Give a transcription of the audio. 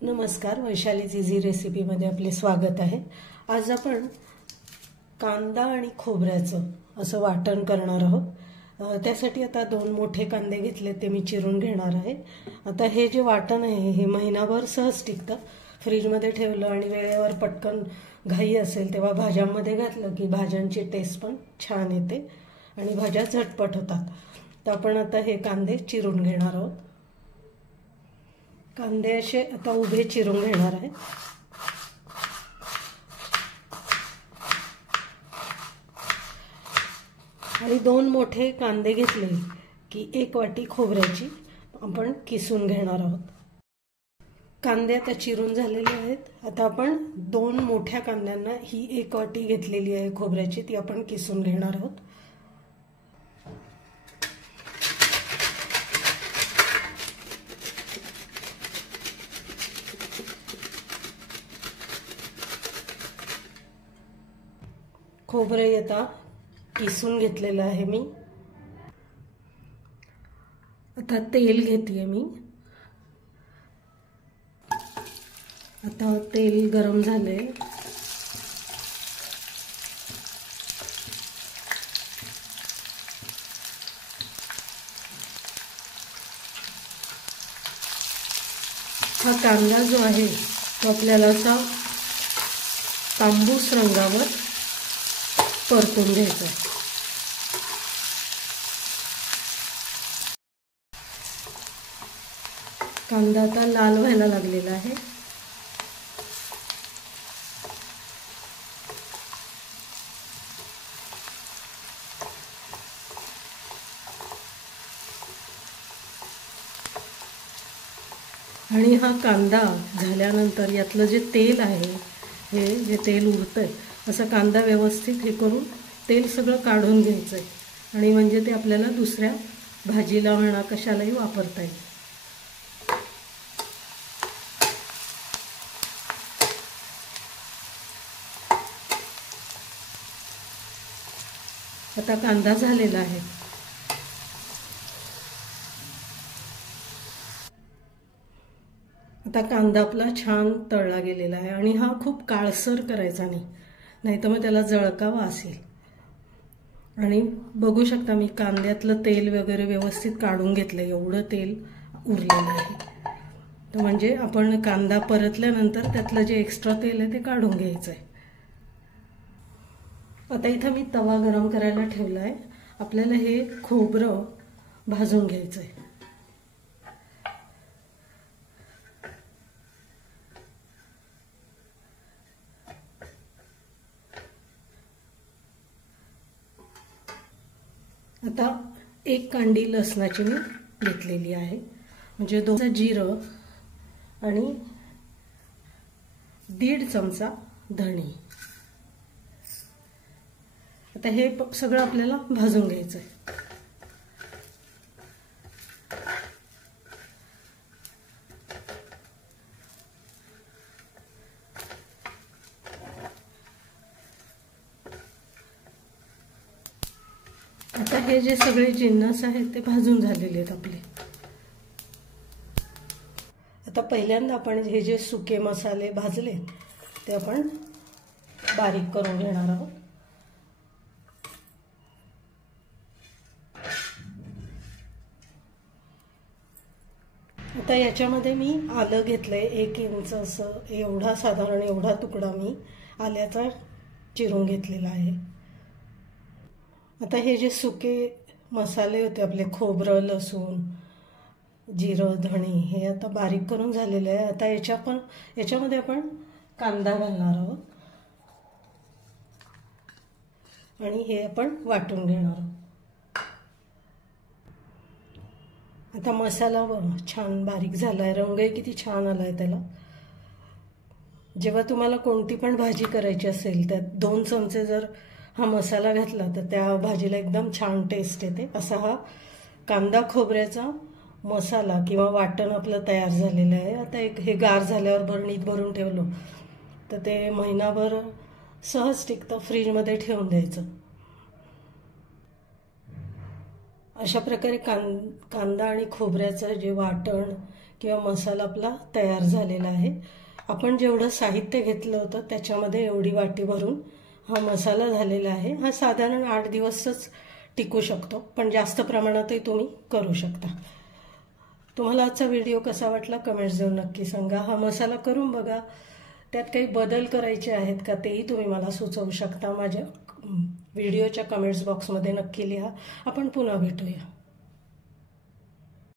नमस्कार, वैशालीज इझी रेसिपीमध्ये आपले स्वागत आहे। आज आपण कांदा आणि खोबऱ्याचं असं वाटण करणार आहोत। त्यासाठी आता 2 मोठे कांदे घेतले, ते मी चिरून घेणार आहे। आता हे जे वाटण आहे हे महिनाभर सहज टिकतं। फ्रीजमध्ये ठेवलं आणि वेळेवर पटकन घाई असेल तेव्हा भाज्यांमध्ये घातलं की भाज्यांची टेस्ट पण छान येते आणि भाज्या झटपट होतात। तर आपण आता हे कांदे चिरून घेणार आहोत। कांदे असे आता उभे चिरून घेणार आहे। आणि 2 मोठे कांदे घेतले की 1 वाटी खोबऱ्याची आपण किसून घेणार आहोत। कांदे आता चिरून झालेले आहेत। आता आपण 2 मोठ्या कांद्यांना ही 1 वाटी घेतलेली आहे खोबऱ्याची, ती आपण किसून घेणार आहोत। खोबरे आता किसून घेतलेलं आहे मी। आता तेल घेते मी। आता तेल गरम झाले। हा कांदा जो आहे तो आपल्याला असा तांबूस रंगावर परतून घ्यायचा। कांदा आता लाल व्हायला लागलेला आहे। आणि हा कांदा झाल्यानंतर यातलं जे तेल आहे, हे जे तेल उरतंय, असं कांदा व्यवस्थित हे करून तेल सगळं काढून घ्यायचं आहे। आणि म्हणजे ते आपल्याला दुसऱ्या भाजीला म्हणा कशालाही वापरता येईल। आता कांदा झालेला आहे। आता कांदा आपला छान तळला गेलेला आहे आणि हा खूप काळसर करायचा नाही, नाहीतर मग त्याला जळका वास येईल। आणि बघू शकता मी कांद्यातलं तेल वगैरे व्यवस्थित काढून घेतलं, एवढं तेल उरलेलं आहे। तर म्हणजे आपण कांदा परतल्यानंतर त्यातलं जे एक्स्ट्रा तेल आहे ते काढून घ्यायचं आहे। आता इथं मी तवा गरम करायला ठेवला आहे। आपल्याला हे खोबरं भाजून घ्यायचं आहे। आता 1 कांडी लसणाची मी घेतलेली आहे, म्हणजे 2 जिरं आणि 1.5 चमचा धणे। आता हे सगळं आपल्याला भाजून घ्यायचं आहे। आता हे जे सगळे जिन्नस आहेत ते भाजून झालेले आहेत आपले। आता पहिल्यांदा आपण हे जे सुके मसाले भाजले ते आपण बारीक करून घेणार आहोत। आता याच्यामध्ये मी आलं घेतलंय 1 इंच असं, एवढा साधारण एवढा तुकडा मी आल्याचा चिरून घेतलेला आहे। आता हे जे सुके मसाले होते आपले, खोबरं, लसूण, जिरं, धणे, हे आता बारीक करून झालेले आहे। आता याच्यामध्ये आपण कांदा घालणार आहोत आणि हे आपण वाटून घेणार आहोत। आता मसाला छान बारीक झालाय, रंगही किती छान आलाय त्याला। जेव्हा तुम्हाला कोणती पण भाजी करायची असेल त्यात 2 चमचे जर हा मसाला घातला तर त्या भाजीला एकदम छान टेस्ट येते। असा हा कांदा खोबऱ्याचा मसाला किंवा वाटण आपलं तयार झालेलं आहे। आता हे गार झाल्यावर बरणीत भरून ठेवलं तर ते महिनाभर सहज टिकतं, फ्रीजमध्ये ठेवून द्यायचं। अशा प्रकारे कांदा आणि खोबऱ्याचं जे वाटण किंवा मसाला आपला तयार झालेला आहे. आपण जेवढं साहित्य घेतलं होतं त्याच्यामध्ये एवढी वाटी भरून हा मसाला झालेला आहे. हा साधारण 8 दिवसच टिकू शकतो, पण जास्त प्रमाणातही तुम्ही करू शकता. तुम्हाला आजचा व्हिडिओ कसा वाटला कमेंट्स देऊन नक्की सांगा. हा मसाला करून बघा, त्यात काही बदल करायचे आहेत का तेही तुम्ही मला सुचवू शकता. माझ्या व्हिडिओच्या कमेंट्स बॉक्समध्ये नक्की लिहा. आपण पुन्हा भेटूया.